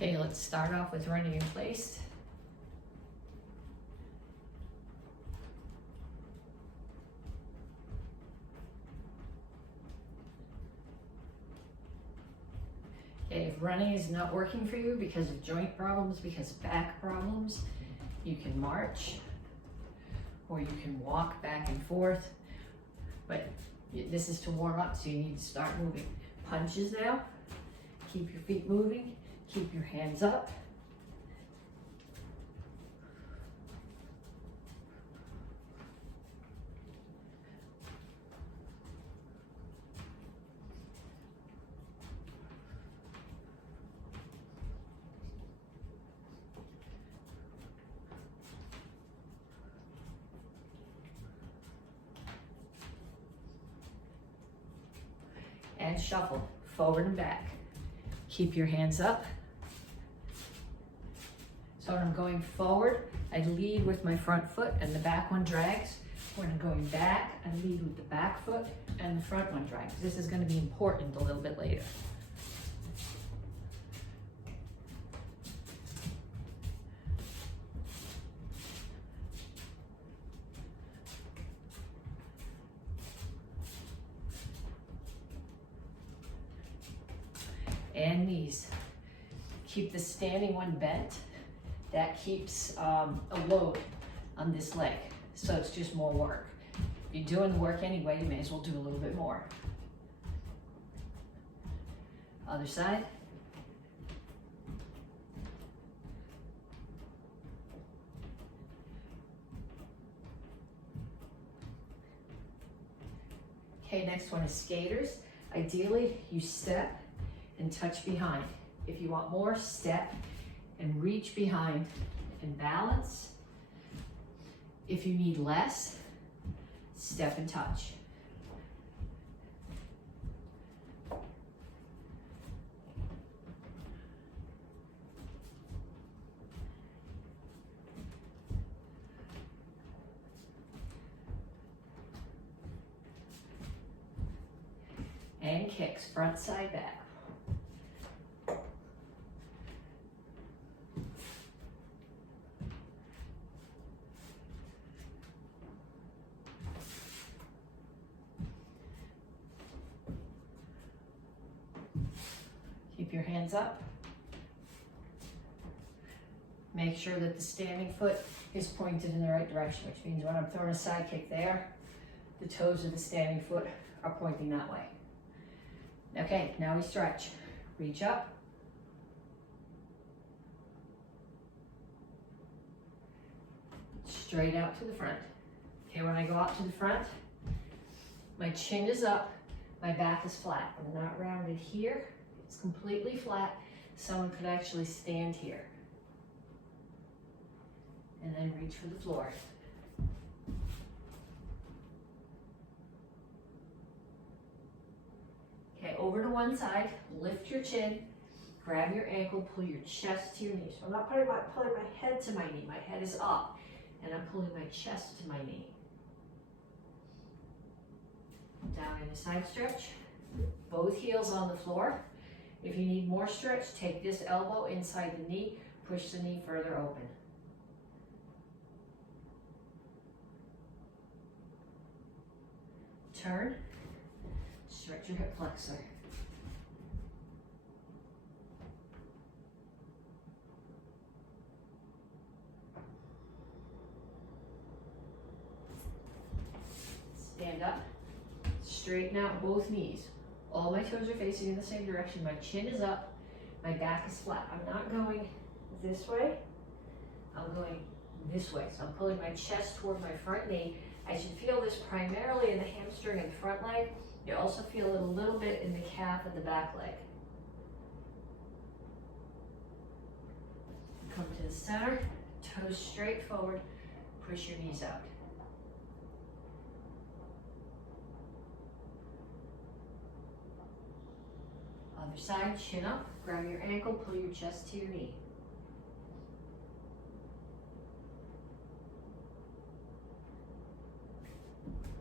Okay, let's start off with running in place. Okay, if running is not working for you because of joint problems, because of back problems, you can march or you can walk back and forth, but this is to warm up, so you need to start moving. Punches now, keep your feet moving, keep your hands up. And shuffle forward and back. Keep your hands up. So when I'm going forward, I lead with my front foot and the back one drags. When I'm going back, I lead with the back foot and the front one drags. This is going to be important a little bit later. And knees. Keep the standing one bent. That keeps a load on this leg, so it's just more work. If you're doing the work anyway, you may as well do a little bit more. Other side. Okay, next one is skaters. Ideally, you step and touch behind. If you want more, step and reach behind and balance. If you need less, step and touch. And kicks, front, side, back. Keep your hands up. Make sure that the standing foot is pointed in the right direction, which means when I'm throwing a side kick there, the toes of the standing foot are pointing that way. Okay, now we stretch. Reach up. Straight out to the front. Okay, when I go out to the front, my chin is up, my back is flat. I'm not rounded here. It's completely flat. Someone could actually stand here. And then reach for the floor. Okay, over to one side, lift your chin, grab your ankle, pull your chest to your knee. So I'm not pulling my head to my knee. My head is up, and I'm pulling my chest to my knee. Down in a side stretch, both heels on the floor. If you need more stretch, take this elbow inside the knee, push the knee further open. Turn, stretch your hip flexor. Stand up, straighten out both knees. All my toes are facing in the same direction. My chin is up, my back is flat. I'm not going this way, I'm going this way. So I'm pulling my chest toward my front knee. I should feel this primarily in the hamstring and front leg. You also feel it a little bit in the calf and the back leg. Come to the center, toes straight forward, push your knees out. Other side, chin up, grab your ankle, pull your chest to your knee.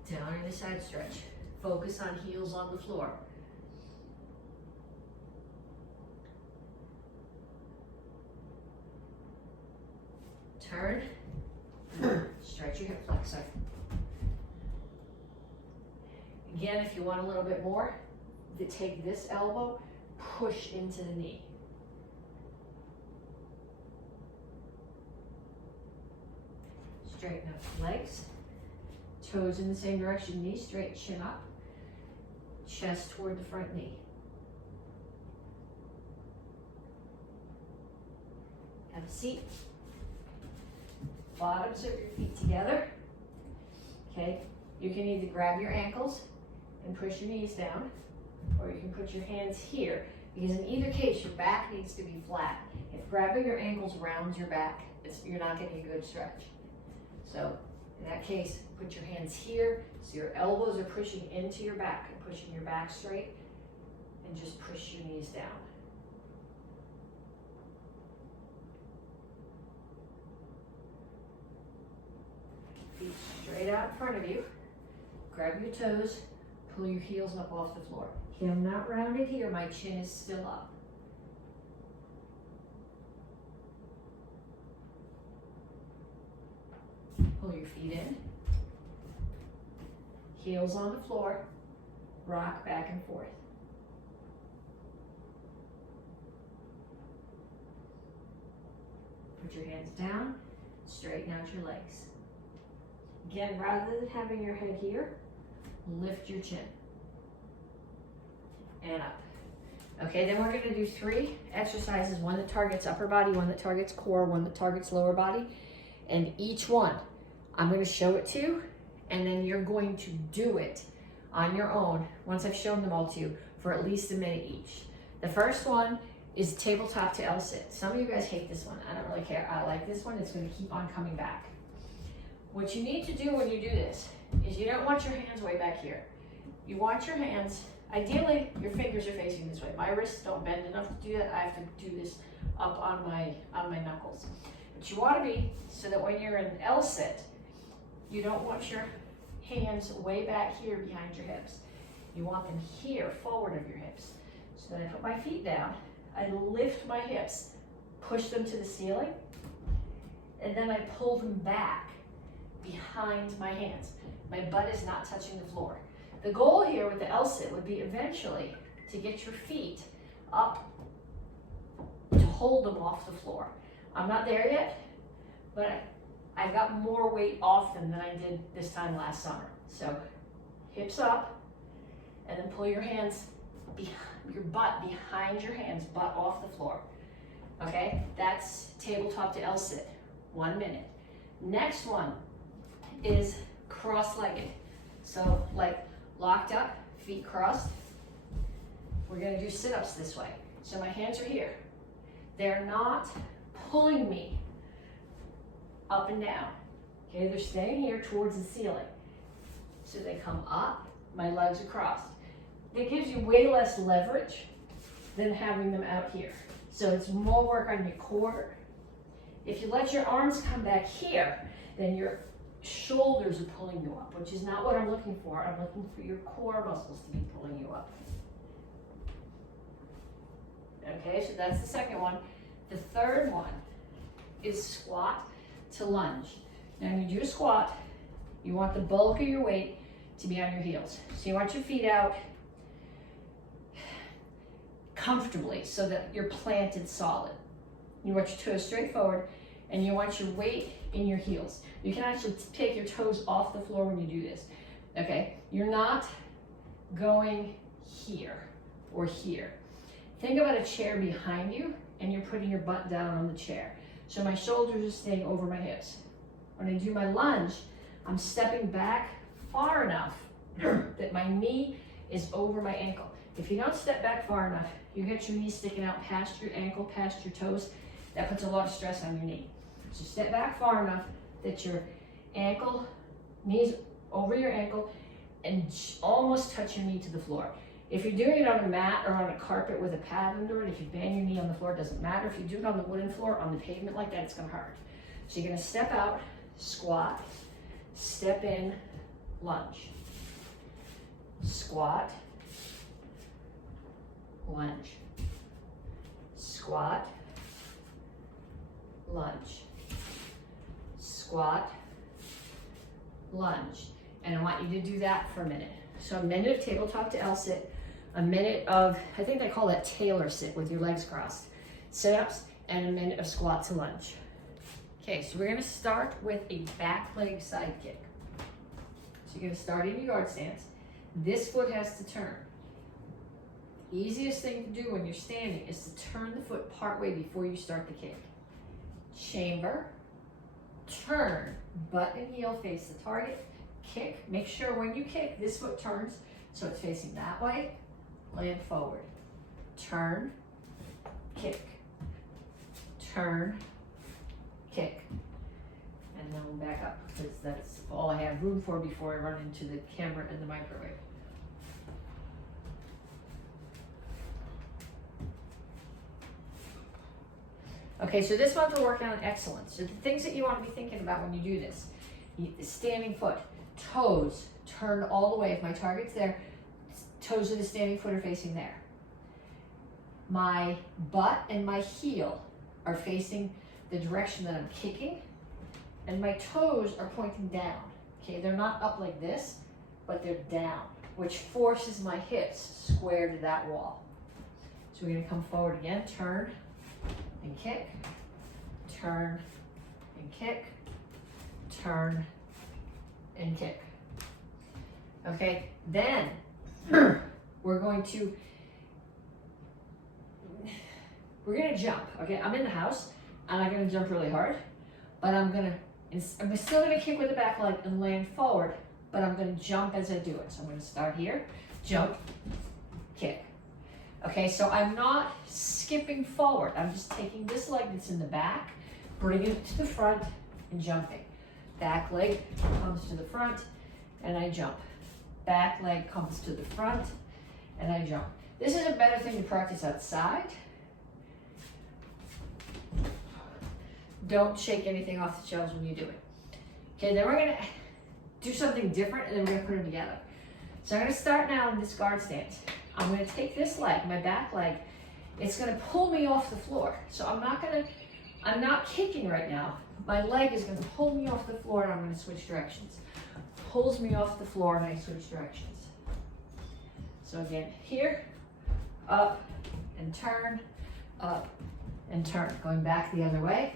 Down in a side stretch. Focus on heels on the floor. Turn, stretch your hip flexor. Again, if you want a little bit more, take this elbow, push into the knee. Straighten up the legs, toes in the same direction, knee straight, chin up, chest toward the front knee. Have a seat. Bottoms of your feet together. Okay, you can either grab your ankles and push your knees down, or you can put your hands here, because in either case, your back needs to be flat. If grabbing your ankles rounds your back, you're not getting a good stretch. So in that case, put your hands here, so your elbows are pushing into your back and pushing your back straight, and just push your knees down. Feet straight out in front of you. Grab your toes, pull your heels up off the floor. Okay, I'm not rounded here, my chin is still up. Pull your feet in. Heels on the floor, rock back and forth. Put your hands down, straighten out your legs. Again, rather than having your head here, lift your chin. And up. Okay, then we're gonna do 3 exercises, one that targets upper body, one that targets core, one that targets lower body. And each one, I'm gonna show it to you, and then you're going to do it on your own, once I've shown them all to you, for at least a minute each. The first one is tabletop to L-sit. Some of you guys hate this one. I don't really care. I like this one. It's gonna keep on coming back. What you need to do when you do this is you don't want your hands way back here. You want your hands, ideally your fingers are facing this way. My wrists don't bend enough to do that. I have to do this up on my knuckles. But you want to be so that when you're in L-sit, you don't want your hands way back here behind your hips. You want them here, forward of your hips. So then I put my feet down, I lift my hips, push them to the ceiling, and then I pull them back behind my hands. My butt is not touching the floor. The goal here with the L-sit would be eventually to get your feet up to hold them off the floor. I'm not there yet, but I've got more weight off them than I did this time last summer. So hips up, and then pull your hands, your butt behind your hands, butt off the floor. Okay, that's tabletop to L-sit, 1 minute. Next one is cross-legged. So like locked up, feet crossed. We're gonna do sit-ups this way. So my hands are here. They're not pulling me up and down. Okay, they're staying here towards the ceiling. So they come up, my legs are crossed. It gives you way less leverage than having them out here. So it's more work on your core. If you let your arms come back here, then your shoulders are pulling you up, which is not what I'm looking for. I'm looking for your core muscles to be pulling you up. Okay, so that's the second one. The third one is squat to lunge. Now when you do a squat, you want the bulk of your weight to be on your heels. So you want your feet out comfortably so that you're planted solid. You want your toes straight forward, and you want your weight in your heels. You can actually take your toes off the floor when you do this, okay? You're not going here or here. Think about a chair behind you, and you're putting your butt down on the chair. So my shoulders are staying over my hips. When I do my lunge, I'm stepping back far enough that my knee is over my ankle. If you don't step back far enough, you get your knee sticking out past your ankle, past your toes. That puts a lot of stress on your knee. So step back far enough that your ankle, knees over your ankle, and almost touch your knee to the floor. If you're doing it on a mat or on a carpet with a pad under it, if you bang your knee on the floor, it doesn't matter. If you do it on the wooden floor, on the pavement like that, it's gonna hurt. So you're gonna step out, squat, step in, lunge. Squat, lunge. Squat, lunge. squat, lunge. And I want you to do that for a minute. So a minute of tabletop to L sit, a minute of, I think they call that tailor sit with your legs crossed, sit-ups, and a minute of squat to lunge. Okay, so we're gonna start with a back leg side kick. So you're gonna start in your yard stance. This foot has to turn. Easiest thing to do when you're standing is to turn the foot partway before you start the kick. Chamber, turn, butt and heel face the target, kick. Make sure when you kick, this foot turns so it's facing that way, land forward. Turn, kick, turn, kick. And then we'll back up because that's all I have room for before I run into the camera and the microwave. Okay, so this month we're working on excellence. So the things that you want to be thinking about when you do this. Standing foot, toes, turn all the way. If my target's there, toes of the standing foot are facing there. My butt and my heel are facing the direction that I'm kicking, and my toes are pointing down. Okay, they're not up like this, but they're down, which forces my hips square to that wall. So we're gonna come forward again, turn and kick, turn and kick, turn and kick. Okay, then we're gonna jump. Okay, I'm in the house. I'm not gonna jump really hard, but I'm still gonna kick with the back leg and land forward, but I'm gonna jump as I do it. So I'm gonna start here, jump, kick. Okay, so I'm not skipping forward. I'm just taking this leg that's in the back, bringing it to the front and jumping. Back leg comes to the front and I jump. Back leg comes to the front and I jump. This is a better thing to practice outside. Don't shake anything off the shelves when you do it. Okay, then we're gonna do something different and then we're gonna put them together. So I'm gonna start now in this guard stance. I'm gonna take this leg, my back leg, it's gonna pull me off the floor. So I'm not kicking right now. My leg is gonna pull me off the floor and I'm gonna switch directions. Pulls me off the floor and I switch directions. So again, here, up and turn, up and turn. Going back the other way.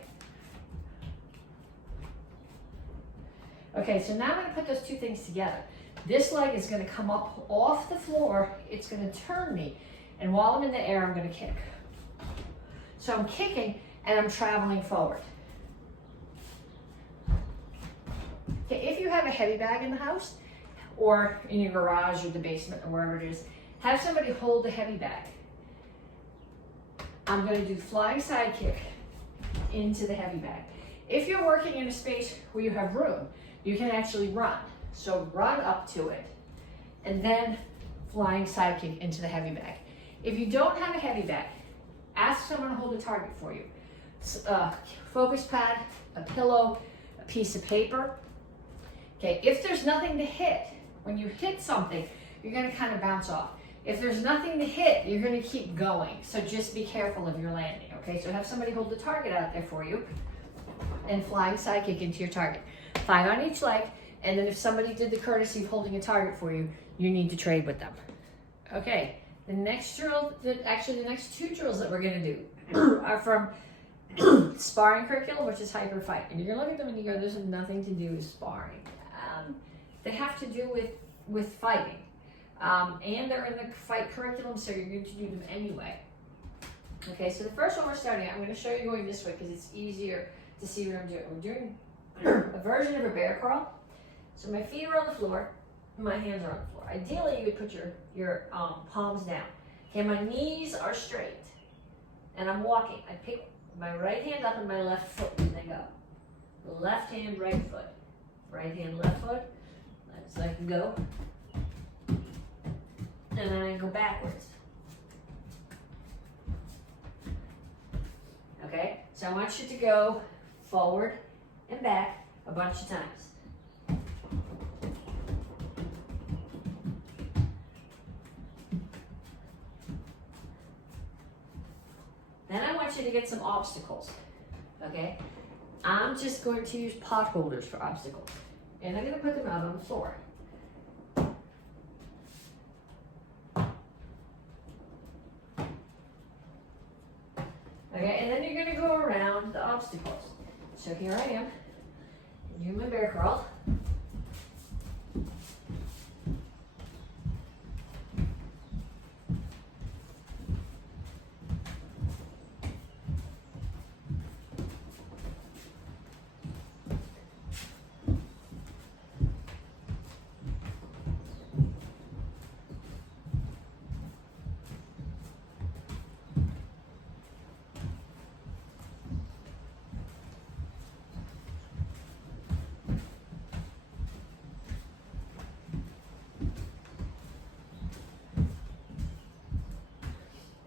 Okay, so now I'm gonna put those two things together. This leg is gonna come up off the floor, it's gonna turn me, and while I'm in the air, I'm gonna kick. So I'm kicking and I'm traveling forward. Okay, if you have a heavy bag in the house, or in your garage or the basement or wherever it is, have somebody hold the heavy bag. I'm gonna do flying side kick into the heavy bag. If you're working in a space where you have room, you can actually run. So run up to it, and then flying side kick into the heavy bag. If you don't have a heavy bag, ask someone to hold a target for you. Focus pad, a pillow, a piece of paper. Okay, if there's nothing to hit, when you hit something, you're gonna kind of bounce off. If there's nothing to hit, you're gonna keep going. So just be careful of your landing, okay? So have somebody hold the target out there for you, and flying side kick into your target. 5 on each leg. And then if somebody did the courtesy of holding a target for you, you need to trade with them. Okay, the next drill, actually the next 2 drills that we're gonna do are from sparring curriculum, which is hyper fight. And you're gonna look at them and you go, there's nothing to do with sparring. They have to do with fighting. And they're in the fight curriculum, so you're going to do them anyway. Okay, so the first one we're starting, I'm gonna show you going this way because it's easier to see what I'm doing. We're doing a version of a bear crawl. So my feet are on the floor, my hands are on the floor. Ideally, you would put your palms down. Okay, my knees are straight, and I'm walking. I pick my right hand up and my left foot, and I go. Left hand, right foot. Right hand, left foot. So I can go, and then I go backwards. Okay, so I want you to go forward and back a bunch of times. Then I want you to get some obstacles, okay? I'm just going to use pot holders for obstacles. And I'm going to put them out on the floor. Okay, and then you're going to go around the obstacles. So here I am, doing my bear crawl.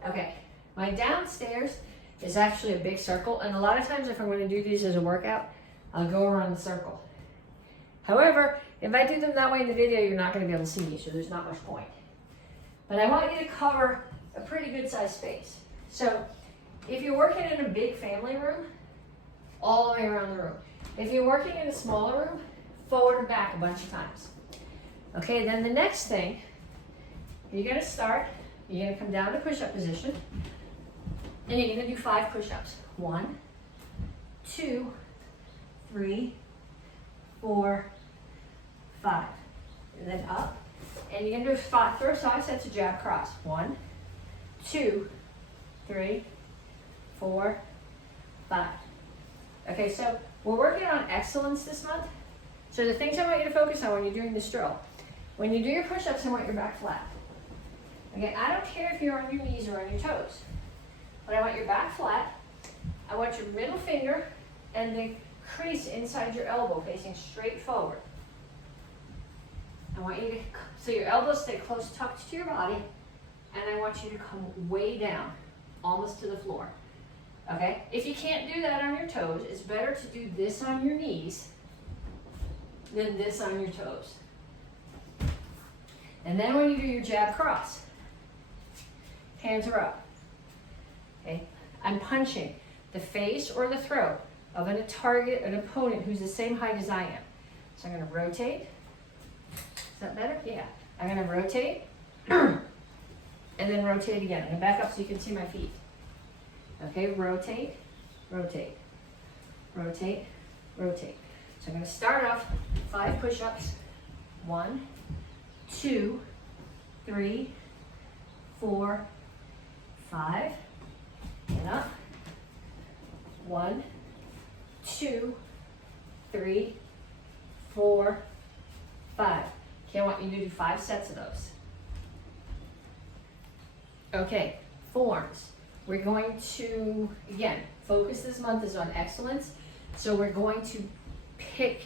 Okay, my downstairs is actually a big circle, and a lot of times if I'm going to do these as a workout, I'll go around the circle. However, if I do them that way in the video, you're not going to be able to see me, so there's not much point. But I want you to cover a pretty good sized space. So if you're working in a big family room, all the way around the room. If you're working in a smaller room, forward and back a bunch of times. Okay, then the next thing, you're going to start. You're going to come down to push-up position, and you're going to do 5 push-ups. 1, 2, 3, 4, 5. And then up, and you're going to do 5 sets of jab cross. 1, 2, 3, 4, 5. Okay, so we're working on excellence this month. So the things I want you to focus on when you're doing this drill, when you do your push-ups, I want your back flat. Okay, I don't care if you're on your knees or on your toes, but I want your back flat. I want your middle finger and the crease inside your elbow facing straight forward. I want you to, so your elbows stay close tucked to your body, and I want you to come way down, almost to the floor. Okay, if you can't do that on your toes, it's better to do this on your knees than this on your toes. And then when you do your jab cross, hands are up. Okay, I'm punching the face or the throat of an opponent who's the same height as I am. So I'm going to rotate. Is that better? Yeah. I'm going to rotate and then rotate again. I'm going to back up so you can see my feet. Okay, rotate, rotate, rotate, rotate. So I'm going to start off 5 push-ups. 1, 2, 3, 4, 5, and up. 1, 2, 3, 4, 5. Okay, I want you to do 5 sets of those. Okay, forms. We're going to, again, focus this month is on excellence. So we're going to pick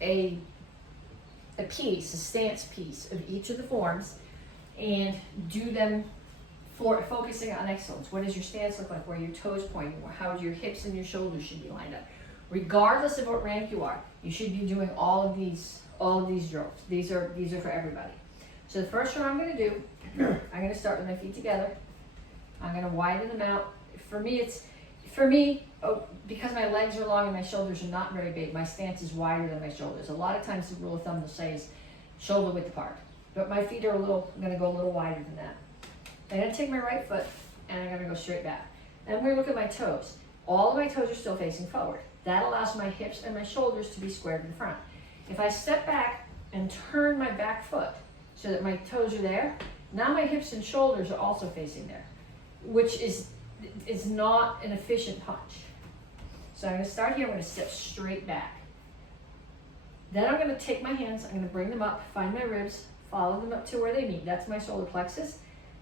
a piece, a stance piece of each of the forms and do them for focusing on excellence. What does your stance look like? Where your toes pointing? How your hips and your shoulders should be lined up. Regardless of what rank you are, you should be doing all of these drills. These are for everybody. So the first one I'm going to do, I'm going to start with my feet together. I'm going to widen them out. For me, because my legs are long and my shoulders are not very big, my stance is wider than my shoulders. A lot of times the rule of thumb will say is shoulder width apart. But my feet are I'm going to go a little wider than that. I'm going to take my right foot and I'm going to go straight back. And I'm going to look at my toes. All of my toes are still facing forward. That allows my hips and my shoulders to be squared in front. If I step back and turn my back foot so that my toes are there, now my hips and shoulders are also facing there, which is not an efficient punch. So I'm going to start here. I'm going to step straight back. Then I'm going to take my hands, I'm going to bring them up, find my ribs, follow them up to where they meet. That's my solar plexus.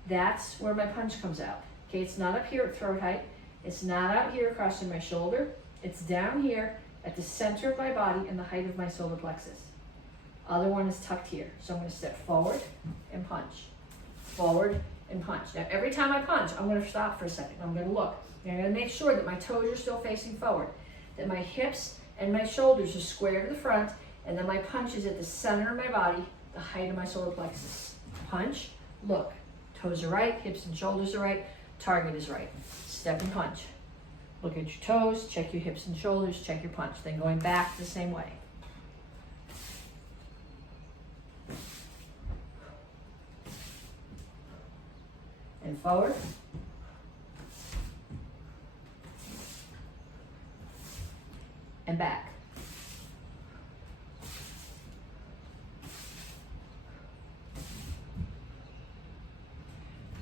That's where my punch comes out. Okay, it's not up here at throat height. It's not out here across my shoulder. It's down here at the center of my body and the height of my solar plexus. Other one is tucked here. So I'm going to step forward and punch. Forward and punch. Now every time I punch, I'm going to stop for a second. I'm going to look. And I'm going to make sure that my toes are still facing forward, that my hips and my shoulders are square to the front, and then my punch is at the center of my body, the height of my solar plexus. Punch, look. Toes are right, hips and shoulders are right, target is right. Step and punch. Look at your toes, check your hips and shoulders, check your punch. Then going back the same way. And forward. And back.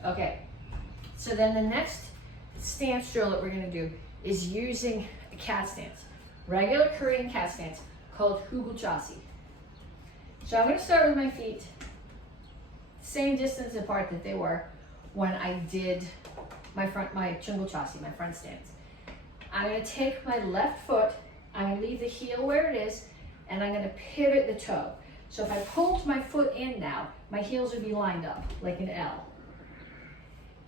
Okay, so then the next stance drill that we're going to do is using a cat stance, regular Korean cat stance called hugulchasi. So I'm going to start with my feet same distance apart that they were when I did my chungulchasi, my front stance. I'm going to take my left foot, I'm going to leave the heel where it is, and I'm going to pivot the toe. So if I pulled my foot in now, my heels would be lined up like an L.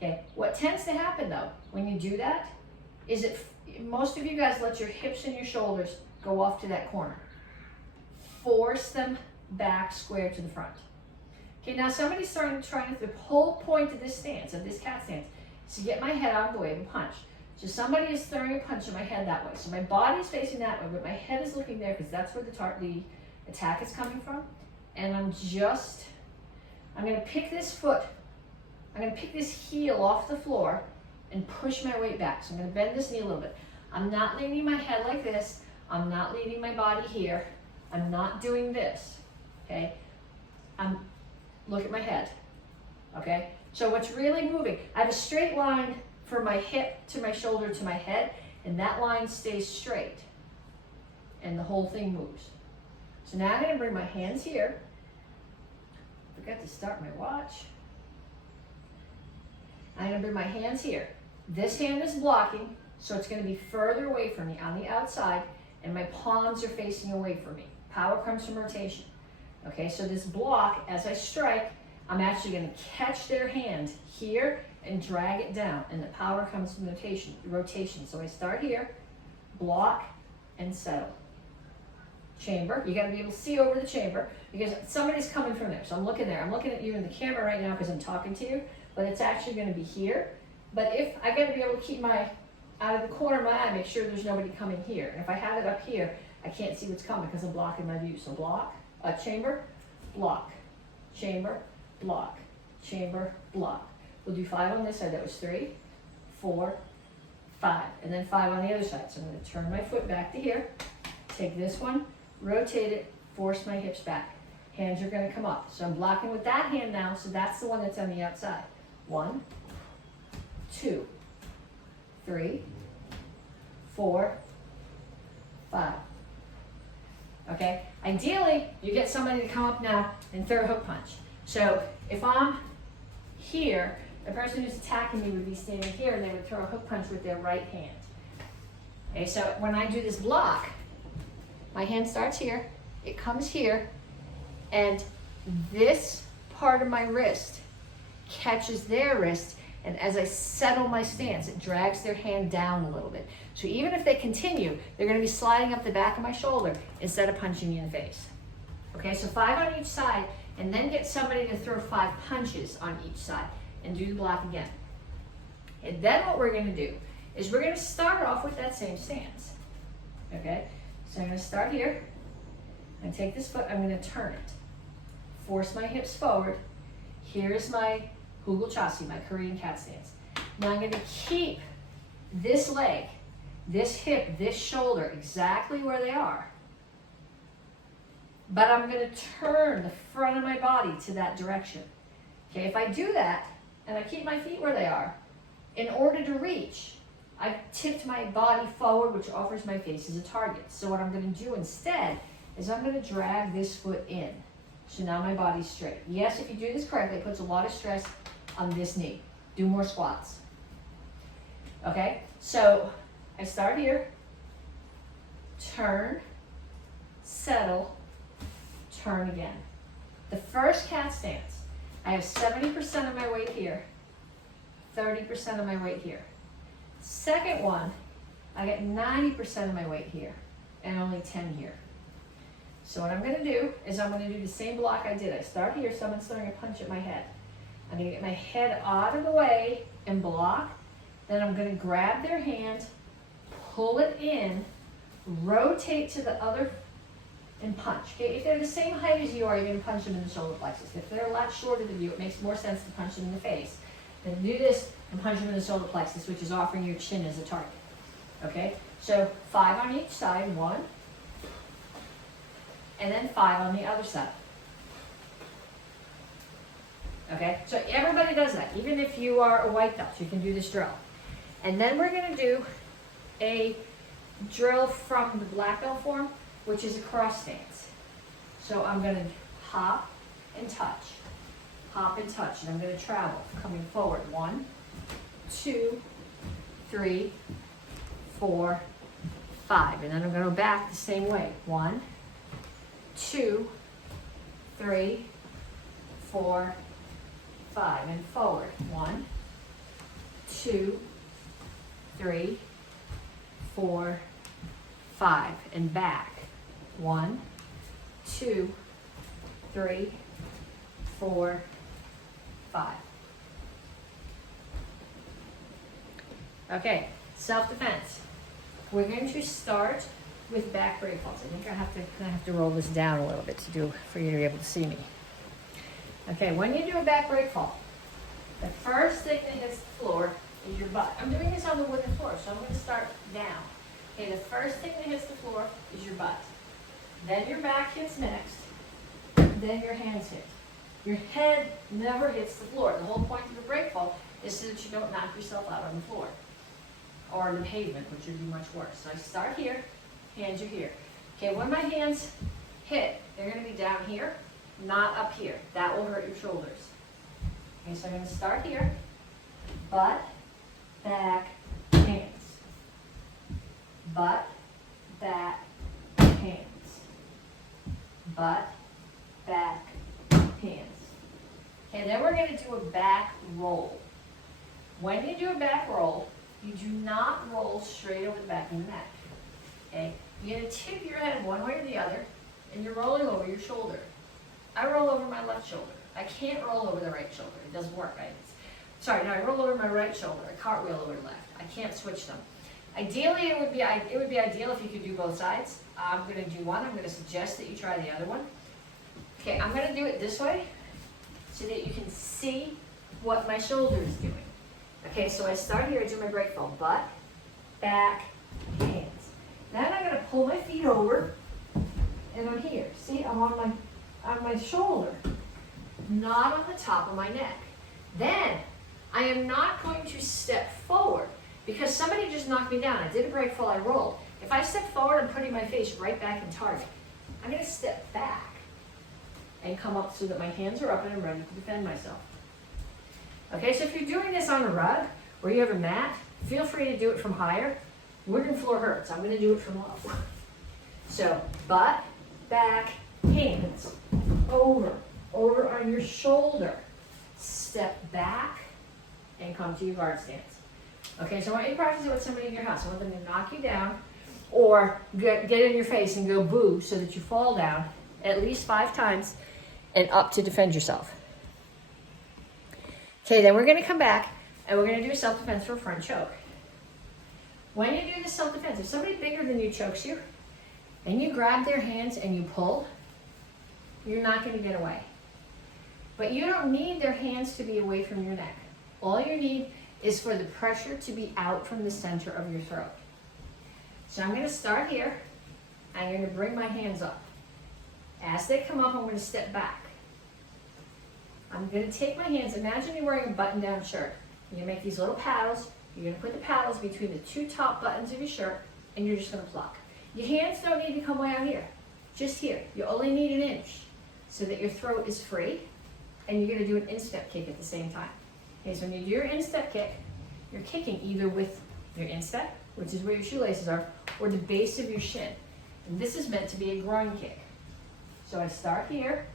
Okay, what tends to happen though, when you do that, is that most of you guys let your hips and your shoulders go off to that corner. Force them back square to the front. Okay, now somebody's trying to, the whole point of this stance, of this cat stance, is to get my head out of the way of a punch. So somebody is throwing a punch at my head that way. So my body is facing that way, but my head is looking there because that's where the attack is coming from. And I'm going to pick this foot, I'm going to pick this heel off the floor and push my weight back. So I'm going to bend this knee a little bit. I'm not leaning my head like this. I'm not leaning my body here. I'm not doing this, okay? Look at my head, okay? So what's really moving, I have a straight line from my hip to my shoulder to my head, and that line stays straight, and the whole thing moves. So now I'm going to bring my hands here. I forgot to start my watch. I'm going to bring my hands here. This hand is blocking, so it's going to be further away from me on the outside, and my palms are facing away from me. Power comes from rotation. Okay, so this block, as I strike, I'm actually going to catch their hand here and drag it down, and the power comes from rotation. So I start here, block, and settle. Chamber, you got to be able to see over the chamber because somebody's coming from there. So I'm looking there. I'm looking at you in the camera right now because I'm talking to you, but it's actually going to be here. But if I got to be able to keep my out of the corner of my eye, make sure there's nobody coming here. And if I have it up here, I can't see what's coming because I'm blocking my view. So block, chamber, block, chamber, block, chamber, block. We'll do 5 on this side. That was 3, 4, 5, and then 5 on the other side. So I'm going to turn my foot back to here, take this one, rotate it, force my hips back. Hands are going to come up. So I'm blocking with that hand now, so that's the one that's on the outside. 1, 2, 3, 4, 5. Okay? Ideally, you get somebody to come up now and throw a hook punch. So if I'm here, the person who's attacking me would be standing here and they would throw a hook punch with their right hand. Okay, so when I do this block, my hand starts here, it comes here, and this part of my wrist catches their wrist, and as I settle my stance, it drags their hand down a little bit. So even if they continue, they're going to be sliding up the back of my shoulder instead of punching me in the face. Okay, so 5 on each side, and then get somebody to throw 5 punches on each side and do the block again. And then what we're going to do is we're going to start off with that same stance. Okay, so I'm going to start here. I'm going to take this foot, I'm going to turn it. Force my hips forward. Here's my hugulchasi, my Korean cat stance. Now I'm going to keep this leg, this hip, this shoulder exactly where they are. But I'm going to turn the front of my body to that direction. Okay, if I do that, and I keep my feet where they are, in order to reach, I've tipped my body forward, which offers my face as a target. So what I'm going to do instead is I'm going to drag this foot in. So now my body's straight. Yes, if you do this correctly, it puts a lot of stress on this knee. Do more squats. Okay, so I start here, turn, settle, turn again. The first cat stance, I have 70% of my weight here, 30% of my weight here. Second one, I get 90% of my weight here and only 10 here. So what I'm going to do is I'm going to do the same block I did. I start here, someone's throwing a punch at my head. I'm going to get my head out of the way and block. Then I'm going to grab their hand, pull it in, rotate to the other, and punch. Okay, if they're the same height as you are, you're going to punch them in the shoulder plexus. If they're a lot shorter than you, it makes more sense to punch them in the face than do this and punch them in the shoulder plexus, which is offering your chin as a target. Okay, so 5 on each side, 1, and then 5 on the other side. Okay, so everybody does that. Even if you are a white belt, you can do this drill. And then we're going to do a drill from the black belt form, which is a cross stance. So I'm going to hop and touch, and I'm going to travel, coming forward. 1, 2, 3, 4, 5, and then I'm going to go back the same way. 1, 2, 3, 4, 5, and forward. 1, 2, 3, 4, 5, and back. 1, 2, 3, 4, 5. Okay, self-defense. We're going to start with back break falls. I think I have to roll this down a little bit for you to be able to see me. Okay, when you do a back break fall, the first thing that hits the floor is your butt. I'm doing this on the wooden floor, so I'm going to start down. Okay, the first thing that hits the floor is your butt. Then your back hits next, then your hands hit. Your head never hits the floor. The whole point of the break fall is so that you don't knock yourself out on the floor or the pavement, which would be much worse. So I start here, hands are here. Okay, when my hands hit, they're going to be down here, not up here. That will hurt your shoulders. Okay, so I'm going to start here, butt, back, hands. Butt, back, hands. Butt, back, hands. Okay, then we're going to do a back roll. When you do a back roll, you do not roll straight over the back of your neck. Okay, you're going to tip your head one way or the other, and you're rolling over your shoulder. I roll over my left shoulder. I can't roll over the right shoulder. It doesn't work. I roll over my right shoulder. I cartwheel over the left. I can't switch them. Ideally, it would be ideal if you could do both sides. I'm going to do one. I'm going to suggest that you try the other one. Okay, I'm going to do it this way so that you can see what my shoulder is doing. Okay, so I start here, I do my break fall. Butt, back, hands. Then I'm going to pull my feet over, and I'm here. See, I'm on my shoulder, not on the top of my neck. Then I am not going to step forward because somebody just knocked me down. I did a break fall, I rolled. If I step forward, I'm putting my face right back in target. I'm going to step back and come up so that my hands are up and I'm ready to defend myself. Okay, so if you're doing this on a rug or you have a mat, feel free to do it from higher. Wooden floor hurts. I'm going to do it from low. So butt, back, hands, over on your shoulder. Step back and come to your guard stance. Okay, so I want you to practice it with somebody in your house. I want them to knock you down or get in your face and go boo so that you fall down at least 5 times and up to defend yourself. Okay, then we're going to come back and we're going to do a self-defense for a front choke. When you do the self-defense, if somebody bigger than you chokes you and you grab their hands and you pull, you're not going to get away. But you don't need their hands to be away from your neck. All you need is for the pressure to be out from the center of your throat. So I'm going to start here. I'm going to bring my hands up. As they come up, I'm going to step back. I'm going to take my hands. Imagine you're wearing a button-down shirt. You're going to make these little paddles. You're going to put the paddles between the 2 top buttons of your shirt, and you're just going to pluck. Your hands don't need to come way out here. Just here. You only need an inch so that your throat is free, and you're going to do an instep kick at the same time. Okay, so when you do your instep kick, you're kicking either with your instep, which is where your shoelaces are, or the base of your shin. And this is meant to be a groin kick. So I start here.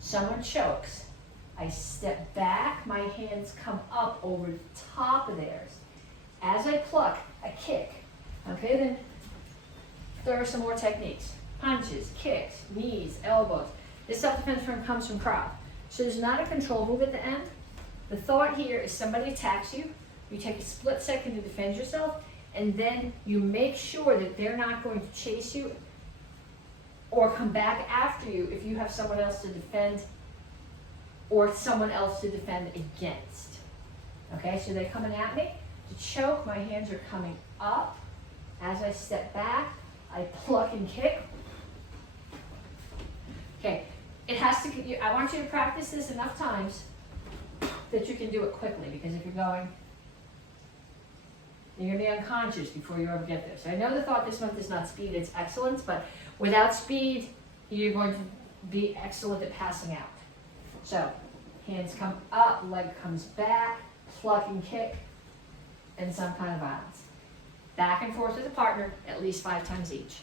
Someone chokes. I step back, my hands come up over the top of theirs. As I pluck, I kick. Okay, then there are some more techniques. Punches, kicks, knees, elbows. This self-defense comes from crowd. So there's not a control move at the end. The thought here is somebody attacks you, you take a split second to defend yourself, and then you make sure that they're not going to chase you or come back after you if you have someone else to defend or someone else to defend against. Okay, so they're coming at me. To choke, my hands are coming up. As I step back, I pluck and kick. Okay, it has to, I want you to practice this enough times that you can do it quickly, because if you're going, you're going to be unconscious before you ever get there. So I know the thought this month is not speed, it's excellence, but without speed, you're going to be excellent at passing out. So, hands come up, leg comes back, pluck and kick, and some kind of violence. Back and forth with a partner, at least 5 times each.